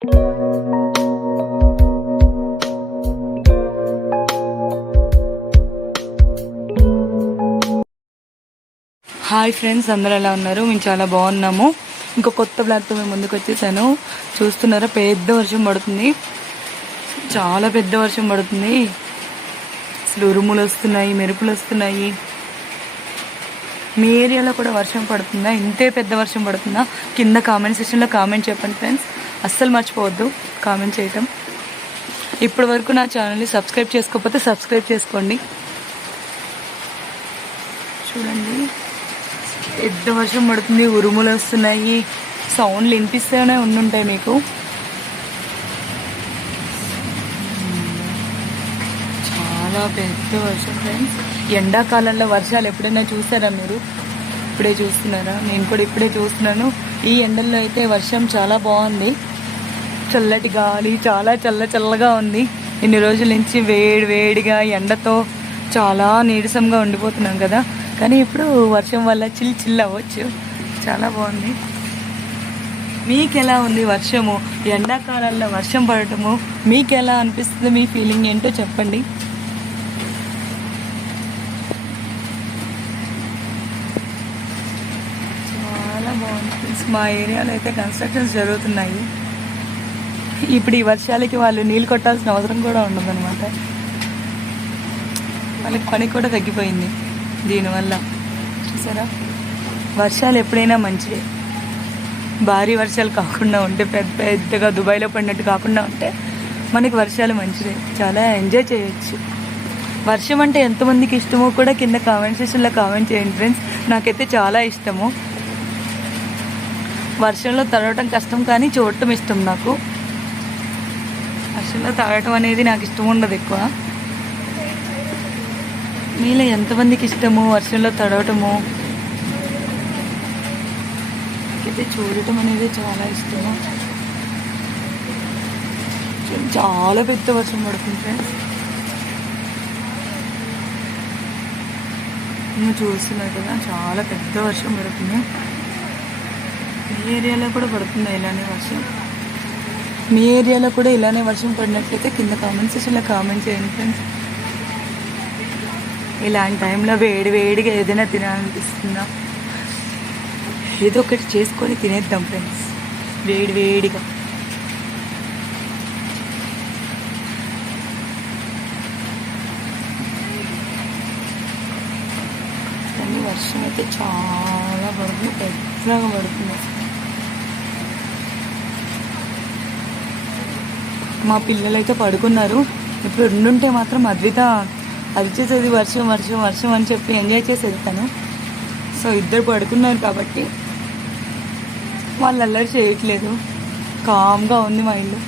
Hi friends, అందరూ ఎలా ఉన్నారు? మేము చాలా బాగున్నాము. ఇంకో కొత్త బ్లాగ్తో మేము ముందుకు వచ్చేసాను. చూస్తున్నారా, పెద్ద వర్షం పడుతుంది, చాలా పెద్ద వర్షం పడుతుంది. అసలు ఉరుములు వస్తున్నాయి, మెరుపులు వస్తున్నాయి. మీ ఏరియాలో కూడా వర్షం పడుతుందా? ఇంతే పెద్ద వర్షం పడుతుందా? కింద కామెంట్ సెక్షన్లో కామెంట్ చెప్పండి ఫ్రెండ్స్. అస్సలు మర్చిపోవద్దు కామెంట్ చేయటం. ఇప్పటి వరకు నా ఛానల్ని సబ్స్క్రైబ్ చేసుకోకపోతే సబ్స్క్రైబ్ చేసుకోండి. చూడండి, పెద్ద వర్షం పడుతుంది, ఉరుములు వస్తున్నాయి, సౌండ్లు వినిపిస్తూనే ఉండుంటాయి మీకు. చాలా పెద్ద వర్షం ఫ్రెండ్స్. ఎండాకాలంలో వర్షాలు ఎప్పుడైనా చూసారా మీరు? ఇప్పుడే చూస్తున్నారా? నేను కూడా ఇప్పుడే చూస్తున్నాను. ఈ ఎండల్లో అయితే వర్షం చాలా బాగుంది. చల్లటి గాలి, చాలా చల్లగా ఉంది. ఇన్ని రోజుల నుంచి వేడిగా ఎండతో చాలా నీరసంగా ఉండిపోతున్నాం కదా. కానీ ఇప్పుడు వర్షం వల్ల చిల్ అవ్వచ్చు. చాలా బాగుంది. మీకు ఎలా ఉంది వర్షము? ఎండాకాలంలో వర్షం పడటము మీకు ఎలా అనిపిస్తుంది? మీ ఫీలింగ్ ఏంటో చెప్పండి. చాలా బాగుంది. మా ఏరియాలో అయితే కన్స్ట్రక్షన్స్ జరుగుతున్నాయి. ఇప్పుడు ఈ వర్షాలకి వాళ్ళు నీళ్ళు కొట్టాల్సిన అవసరం కూడా ఉండదన్నమాట. వాళ్ళకి పని కూడా తగ్గిపోయింది దీనివల్ల. చూసారా, వర్షాలు ఎప్పుడైనా మంచిదే. భారీ వర్షాలు కాకుండా ఉంటే, పెద్దగా దుబాయ్లో పడినట్టు కాకుండా ఉంటే మనకి వర్షాలు మంచిదే. చాలా ఎంజాయ్ చేయొచ్చు. వర్షం అంటే ఎంతమందికి ఇష్టమో కూడా కింద కామెంట్ సెక్షన్లో కామెంట్ చేయండి ఫ్రెండ్స్. నాకైతే చాలా ఇష్టము. వర్షంలో తడవటం కష్టం, కానీ చూడటం ఇష్టం నాకు. వర్షంలో తడవటం అనేది నాకు ఇష్టం ఉండదు ఎక్కువ. మీలో ఎంతమందికి ఇష్టము వర్షంలో తడవటము? అయితే చూడటం అనేది చాలా ఇష్టము. చాలా పెద్ద వర్షం పడుతుంది ఫ్రెండ్స్. నేను చూస్తున్నారు కదా, చాలా పెద్ద వర్షం పడుతుంది. మీ ఏరియాలో కూడా పడుతుంది ఇలానే వర్షం? మీ ఏరియాలో కూడా ఇలానే వర్షం పడినట్లయితే కింద కామెంట్ సెక్షన్లో కామెంట్ చేయండి ఫ్రెండ్స్. ఇలాంటి టైంలో వేడిగా ఏదైనా తినాలనిపిస్తుందా? ఏదో ఒకటి చేసుకొని తినేద్దాం ఫ్రెండ్స్, వేడిగా. కానీ వర్షం అయితే చాలా పడుతుంది, పెద్దగా పడుతుంది. మా పిల్లలు అయితే పడుకున్నారు. ఇప్పుడు ఉండుంటే మాత్రం అద్విత అరిచేసేది వర్షం అని చెప్పి ఎంజాయ్ చేసేది తను. సో ఇద్దరు పడుకున్నారు కాబట్టి వాళ్ళు అల్లరి చేయట్లేదు. కామ్గా ఉంది మా ఇల్లు.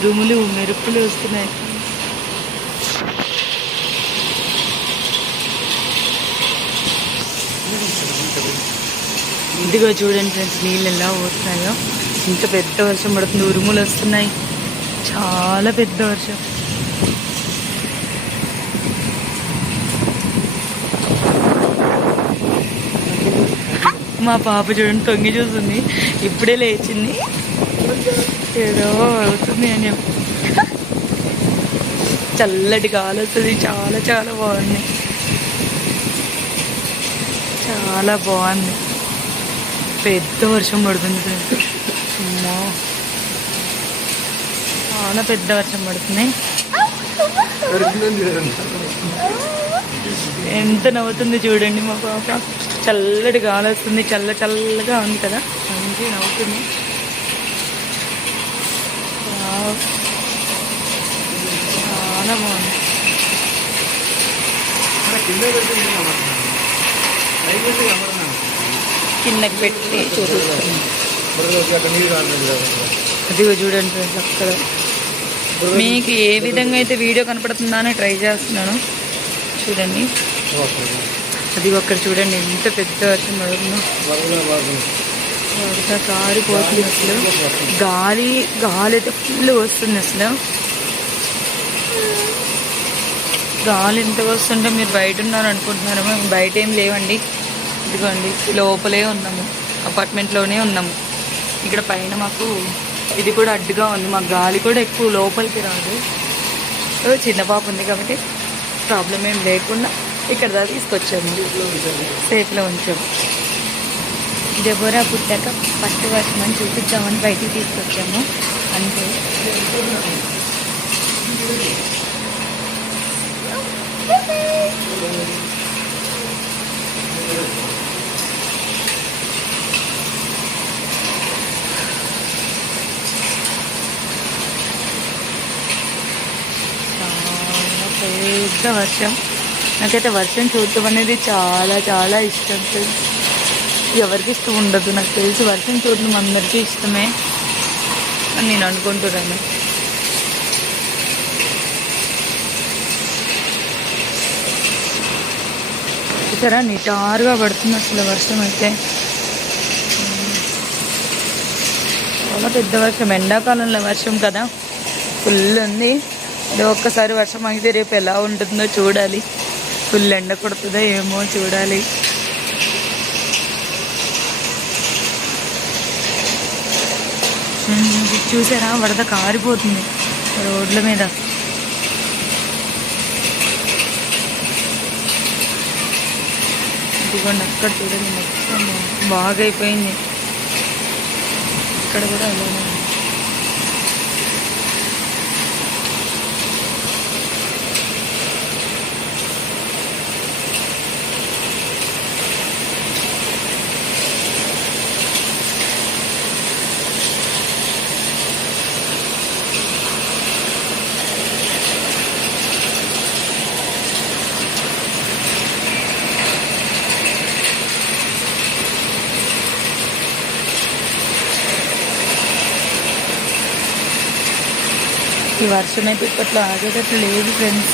ఉరుములు మెరుపులు వస్తున్నాయి. ఇదిగో చూడండి ఫ్రెండ్స్, నీళ్ళు ఎలా పోతున్నాయో. ఇంత పెద్ద వర్షం పడుతుంది, ఉరుములు వస్తున్నాయి, చాలా పెద్ద వర్షం. మా పాప చూడండి తొంగి చూస్తుంది, ఇప్పుడే లేచింది. ఏదో అవుతుంది అని చెప్పి. చల్లటి గాలి వస్తుంది, చాలా బాగుంది, చాలా బాగుంది. పెద్ద వర్షం పడుతుంది, అమ్మో చాలా పెద్ద వర్షం పడుతుంది. ఎంత నవ్వుతుంది చూడండి మా పాప. చల్లటి గాలి వస్తుంది, చల్లగా ఉంది కదా, మంచిగా నవ్వుతుంది. చాలా బాగుంది. కిందకి పెట్టి చూపిస్తుంది. అదిగో చూడండి ఫ్రెండ్స్, అక్కడ మీకు ఏ విధంగా అయితే వీడియో కనపడుతుందా అని ట్రై చేస్తున్నాను. చూడండి అది అక్కడ చూడండి, ఎంత పెద్ద వర్షం పడుతుందో. వరద కారిపోతుంది అసలు. గాలి అయితే ఫుల్ వస్తుంది అసలు. గాలి ఎంత వస్తుంటే మీరు బయట ఉన్నారు అనుకుంటున్నారా? మేము బయట ఏం లేవండి, ఇదిగోండి లోపలే ఉన్నాము, అపార్ట్మెంట్లోనే ఉన్నాము. ఇక్కడ పైన మాకు ఇది కూడా అడ్డుగా ఉంది, మాకు గాలి కూడా ఎక్కువ లోపలికి రాదు. చిన్న పాప ఉంది కాబట్టి ప్రాబ్లం ఏం లేకుండా ఇక్కడ దాకా తీసుకొచ్చాము, సేఫ్లో ఉంచాము. డెబోరా పుట్టాక ఫస్ట్ వర్షం అని చూపించామని బయటికి తీసుకొచ్చాము అంతే. పెద్ద వర్షం. నాకైతే వర్షం చూడటం అనేది చాలా ఇష్టం. ఎవరికి ఇష్టం ఉండదు నాకు తెలిసి, వర్షం చూడటం అందరికీ ఇష్టమే అని నేను అనుకుంటున్నాను. చూసారా నిటారుగా పడుతుంది అసలు వర్షం అయితే. చాలా పెద్ద వర్షం, ఎండాకాలంలో వర్షం కదా, ఫుల్ ఉంది. ఇది ఒక్కసారి వర్షం అయితే రేపు ఎలా ఉంటుందో చూడాలి. ఫుల్ ఎండ కొడుతుందో ఏమో చూడాలి. చూసారా వరద కారిపోతుంది రోడ్ల మీద. ఇదిగోండి అక్కడ చూడండి, మొత్తం బాగా అయిపోయింది. ఇక్కడ కూడా అలానే ఉంది. ఈ వర్షం అయితే ఇప్పట్లో ఆగేటట్లు లేదు ఫ్రెండ్స్.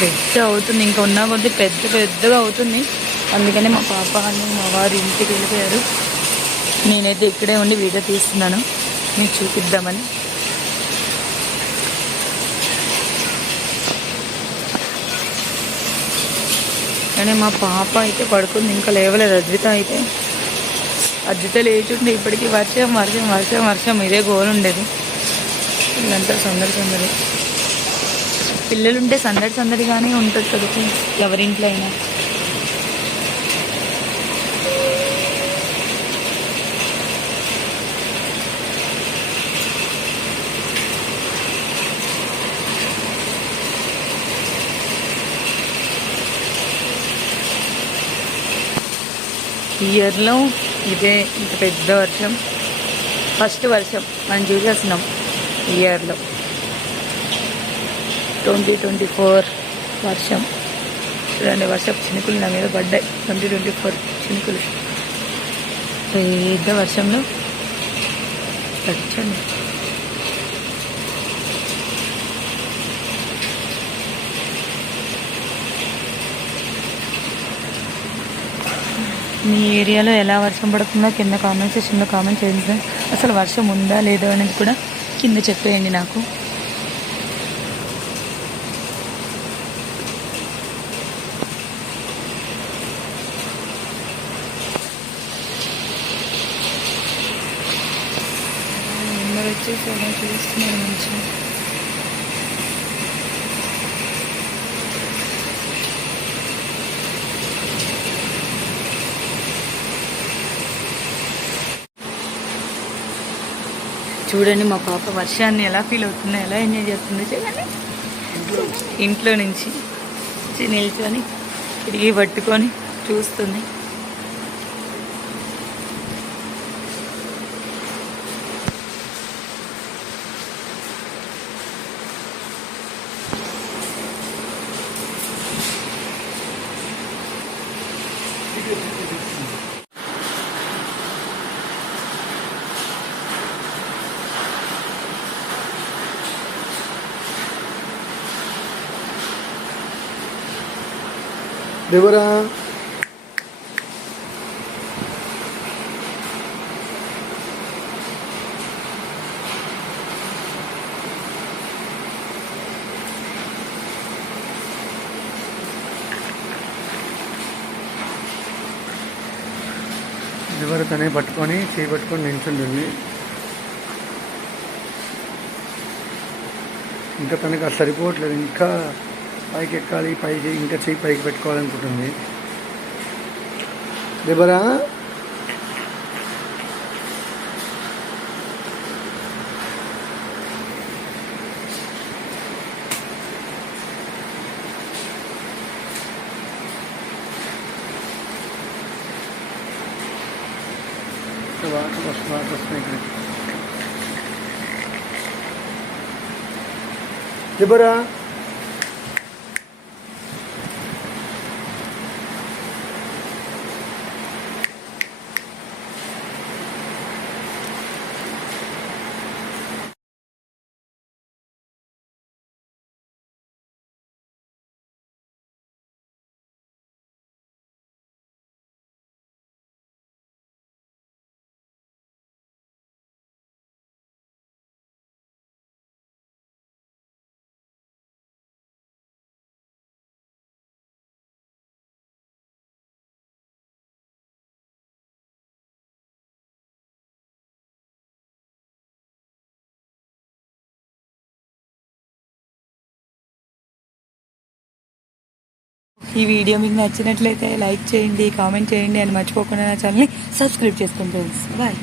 పెద్ద అవుతుంది, ఇంకా ఉన్న కొద్ది పెద్దగా అవుతుంది. అందుకని మా పాప అని మా వారు ఇంటికి వెళ్ళిపోయారు. నేనైతే ఇక్కడే ఉండి వీడియో తీస్తున్నాను మీకు చూపిద్దామని. కానీ మా పాప అయితే పడుకుంది, ఇంకా లేవలేదు. అద్విత లేచుంటే ఇప్పటికీ వర్షం ఇదే గోల్ ఉండేది. వీళ్ళంతా సందడి. పిల్లలుంటే సందడిగానే ఉంటుంది కదా ఎవరింట్లో అయినా. ఈ ఇయర్లో ఇదే ఇంత పెద్ద వర్షం, ఫస్ట్ వర్షం మనం చూసేస్తున్నాం ఈ ఇయర్లో. 2024 వర్షం చూడండి, వర్షపు చినుకులు నా మీద పడ్డాయి. 2024 చినుకులు పెద్ద వర్షంలో వచ్చండి. మీ ఏరియాలో ఎలా వర్షం పడుతుందో కింద కామెంట్ సెక్షన్లో కామెంట్ చేయండి. అసలు వర్షం ఉందా లేదా అనేది కూడా కింద చెప్పేయండి నాకు. అందరూ వచ్చేసి అలా చూస్తున్నారు మంచిగా. చూడండి మా పాప వర్షాన్ని ఎలా ఫీల్ అవుతుందో, ఎలా ఎంజాయ్ చేస్తుందో చూడండి. ఇంట్లో నుంచి నిల్చొని తిరిగి పట్టుకొని చూస్తుంది. దేవరా దేవర తనే పట్టుకొని చేయి పట్టుకొని నిల్చుంటుంది. ఇంకా తనకు అది సరిపోవట్లేదు, ఇంకా పైకి ఎక్కాలి, పైకి ఇంకా చెయ్యి పైకి పెట్టుకోవాలనుకుంటుంది. దేవరా వాటర్ వస్తున్నాయి ఇక్కడ. దేవరా ఈ వీడియో మీకు నచ్చినట్లయితే లైక్ చేయండి, కామెంట్ చేయండి అని మర్చిపోకుండా నా ఛానల్ని సబ్స్క్రైబ్ చేసుకోండి ఫ్రెండ్స్. బాయ్.